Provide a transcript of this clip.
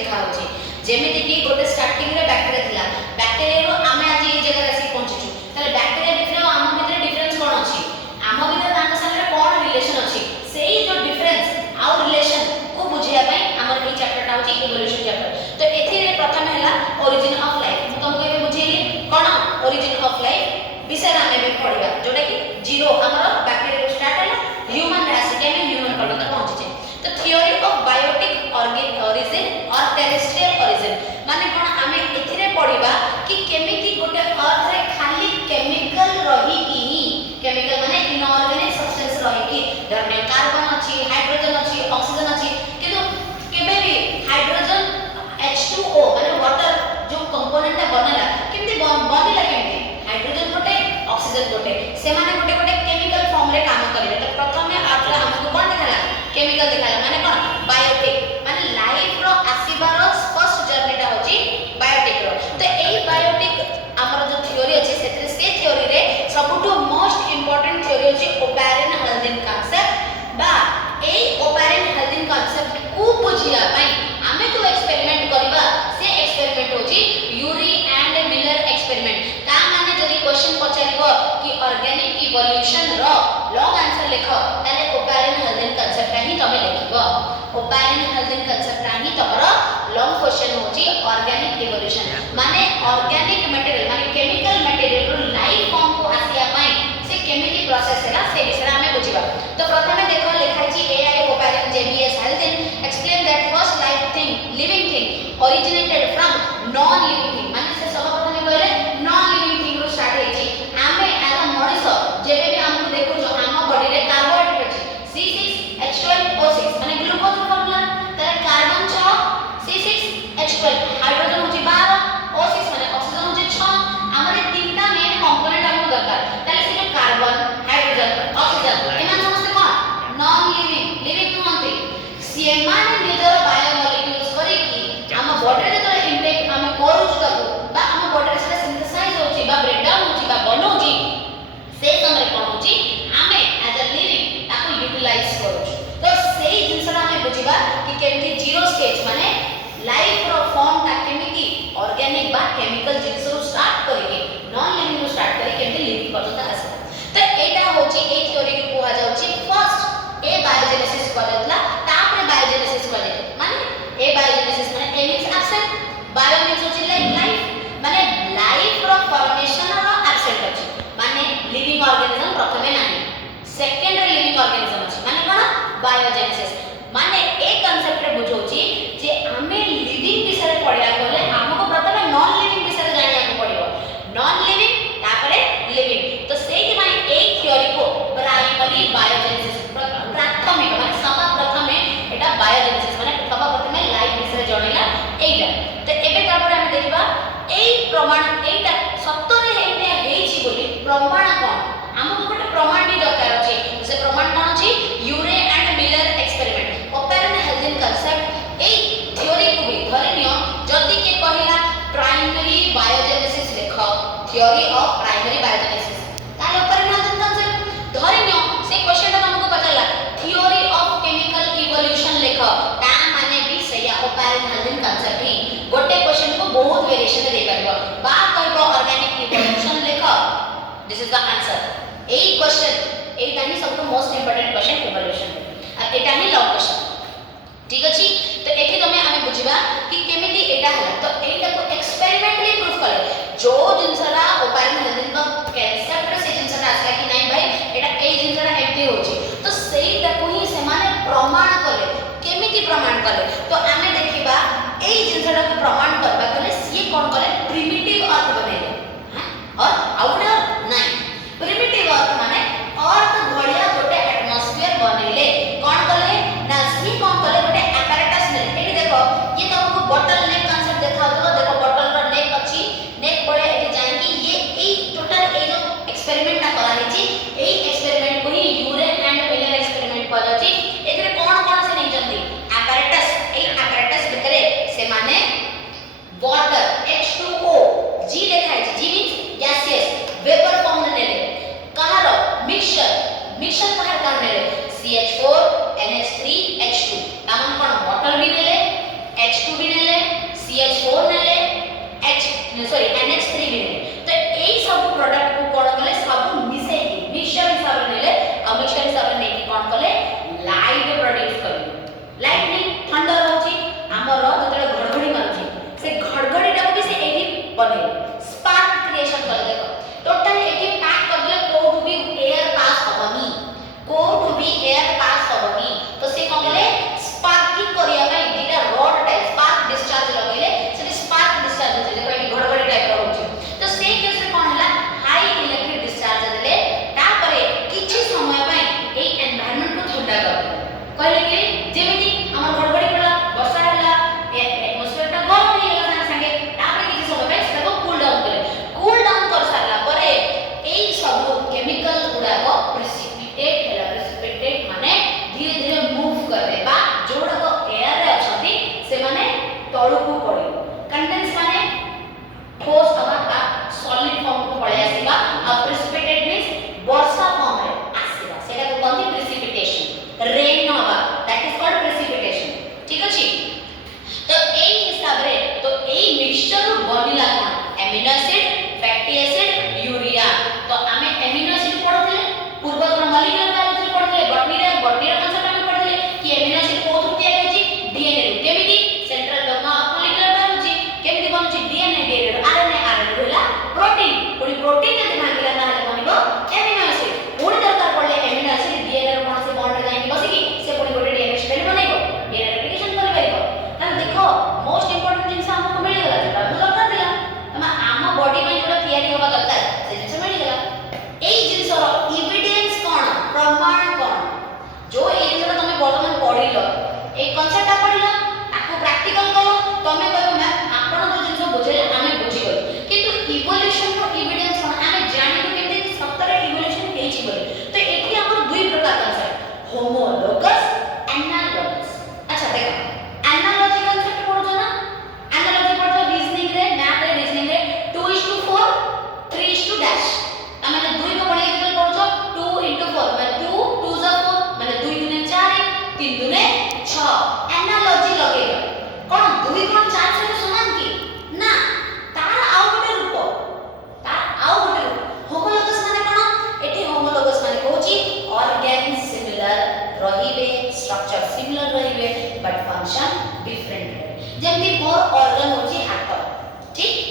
देखा होची जेमिति कि गोटे स्टार्टिंग रे बैक्टीरिया थिला बैक्टीरिया रो आमे आज ए जगह आसी पहुंचीछु तले बैक्टीरिया भितर आम भितर डिफरेंस कोन अछि आम भितर तांका संगे कोन रिलेशन अछि सेही जो डिफरेंस आउ रिलेशन को बुझिया पई हमर ए चैप्टर टा होची इवोल्यूशन चैप्टर तो एथि रे प्रथम हैला ओरिजिन ऑफ लाइफ मु तुमको एबे बुझेली कोन ओरिजिन ऑफ लाइफ विषय आमे भी पढिबा जोटा कि जीरो हमर बैक्टीरिया स्टार्ट हैला ह्यूमन रे आसी के ह्यूमन पर्यंत पहुंची तो थियोरी ऑफ बायोटिक ऑरिजिन और टेरेस्ट्रियल ऑरिजिन माने कोन आमे एथिरे पढिबा कि केमिति गोटे अर्थ रे खाली केमिकल रही कि केमिकल माने इनऑर्गेनिक सब्सटेंस रही कि धरने कार्बन अछि हाइड्रोजन अछि ऑक्सीजन अछि किंतु केबे भी हाइड्रोजन H2O माने वाटर जो कंपोनेंट बनला केमिति बनिला केमिति हाइड्रोजन गोटे ऑक्सीजन गोटे से माने गोटे गोटे केमिकल फॉर्म रे काम करिले तो प्रथमे आतला हमको कोन देखला केमिकल देखाला माने कोन बायोटिक माने लाइफ रो आसीबार फर्स्ट जर्नीटा होची बायोटिक रो तो एई बायोटिक हमर जो थ्योरी अछि सेते से थ्योरी रे सबटु मोस्ट इंपोर्टेंट थ्योरी होची ओपैरिन हल्दिन कांसेप्ट बा एई ओपैरिन हल्दिन कांसेप्ट को बुझिया पई आमे तो एक्सपेरिमेंट करबा से एक्सपेरिमेंट होची यूरी एंड मिलर एक्सपेरिमेंट ता माने जदी क्वेश्चन पचारिबो कि ऑर्गेनिक इवोल्यूशन रो लॉन्ग आंसर लिखो ताले ओपैरिन हल्दिन कांसेप्ट ही तमे लिखिबो ओपैरिन हल्दिन कांसेप्ट ही तमरो लॉन्ग क्वेश्चन होची ऑर्गेनिक इवोल्यूशन माने ऑर्गेनिक मटेरियल माने केमिकल मटेरियल रो लाइफ फॉर्म को आसिया पई से केमिति प्रोसेस हैला से विषय हमें बुझिबा तो प्रथमे देखो लिखाई छी AI Oparin JBS Haldane explain that first life thing living thing originated from non living thing माने से सब प्रथमे कहले नॉन लिविंग थिंग रो स्टार्ट हेची आमे एला मଣିଷ जेबे भी हमको देखु जो हम बॉडी रे कार्बोहाइड्रेट अछि C6H12O6 माने ग्लूकोज फॉर्मूला तले कार्बन 6 C6H12 हाइड्रोजन होची 12 O6 माने ऑक्सीजन होची 6 हमरे तीनटा मेन कंपोनेंट हमको दरकार तले से जो कार्बन हाइड्रोजन ऑक्सीजन एमान समस्त कोन नॉन लिविंग लिविंग नहंती सेमान निजर बायोमोलिक्यूल्स करी कि हम बॉडी रे तो इनटेक हम करूछ तको बा हम बॉडी रे सिंथेसाइज होची बा ब्रेकडाउन होची बा बनोची से समय कोन होची आमे एज अ लिविंग ताको यूटिलाइज करूछ तो सेही जिंसरा हमें बुझिबा कि केमिति जीरो स्टेज माने लाइफ रो फॉर्म ता केमिति ऑर्गेनिक बा केमिकल जिंस रो स्टार्ट करिके नॉन लिविंग रो स्टार्ट करी केमिति लिविंग पर्यंत आसे तो एटा होची ए थ्योरी को कुहा जाउची फर्स्ट ए बायोजेनेसिस करतला तापरे बायोजेनेसिस करे माने ए बायोजेनेसिस माने ए मींस एब्सेंट बायो मींस होची लाइफ माने लाइफ रो फॉर्मेशन रो एब्सेंट अछि माने लिविंग ऑर्गेनिज्म प्रथमे नाही सेकेंड रे लिविंग ऑर्गेनिज्म अछि माने कोन बायोजेनेसिस माने ए कांसेप्ट रे बुझौची जे आमे लिविंग विषय पढिया बोले हमको प्रथमे नॉन लिविंग विषय जानिया को पड़िबो नॉन लिविंग तापरे लिविंग तो सेही माने ए थ्योरी को प्राइमरी बायोजेनेसिस प्राथमिक माने सभा प्रथमे एटा बायोजेनेसिस माने सभा प्रथमे लाइफ विषय जणैला एटा तो एबे तापर हम देखबा ए प्रमाण एटा सत्तरे हेइते हेइची बोली प्रमाण कोन हमको गोटे प्रमाण भी दरकार अछि से प्रमाण कोन अछि Urey and Miller experiment Oparin Haldane concept ए थ्योरी को भी धरि नियो जदी के कहिला प्राइमरी बायोजेनेसिस लिखो थ्योरी ऑफ प्राइमरी बायोजेनेसिस ताले ओपैरिन हल्दिन कांसेप्ट धरि नियो से क्वेश्चन ता हमको पचाला थ्योरी ऑफ केमिकल इवोल्यूशन लिखो ता माने भी सया ओपैरिन हल्दिन कांसेप्ट ही गोटे क्वेश्चन को बहुत वेरिएशन दे परबो बा कहबो ऑर्गेनिक इवोल्यूशन लिखो this is the answer A question एटा ही सबसे मोस्ट इंपोर्टेंट क्वेश्चन इवोल्यूशन आ एटा ही लॉन्ग क्वेश्चन ठीक अछि तो एठी तमे हमें बुझिबा कि केमिति एटा हला तो एटा को एक्सपेरिमेंटली प्रूफ करे जो जिंसरा ओपैरिन हल्दिन का कांसेप्ट से जिंसरा आसला कि नहीं भाई एटा ए जिंसरा एमटी होची तो सेटा को ही से माने प्रमाण करे केमिति प्रमाण करे तो हमें देखिबा ए जिंसरा को प्रमाण करबा कले सी कोन करे प्रिमिटिव अर्थ बनेले और आउटर नहीं प्रिमिटिव अर्थ माने अर्थ घड़िया गोटे एटमॉस्फेयर बनेले कोन कले ना सी कोन कले गोटे apparatus ने एटी देखो ये तो हमको बॉटल नेक कांसेप्ट देखा दो देखो बॉटल रो नेक अछि नेक पड़े एटी जाय कि ये ए टोटल ए जो एक्सपेरिमेंट ना करा हेची ए एक्सपेरिमेंट को ही यूरे एंड मिलर एक्सपेरिमेंट कहला छी एथरे कोन कोन से नहीं जंदी apparatus ए apparatus भितरे से माने डिफरेंट रहे जेमती मोर ऑर्गन होची हाथ ठीक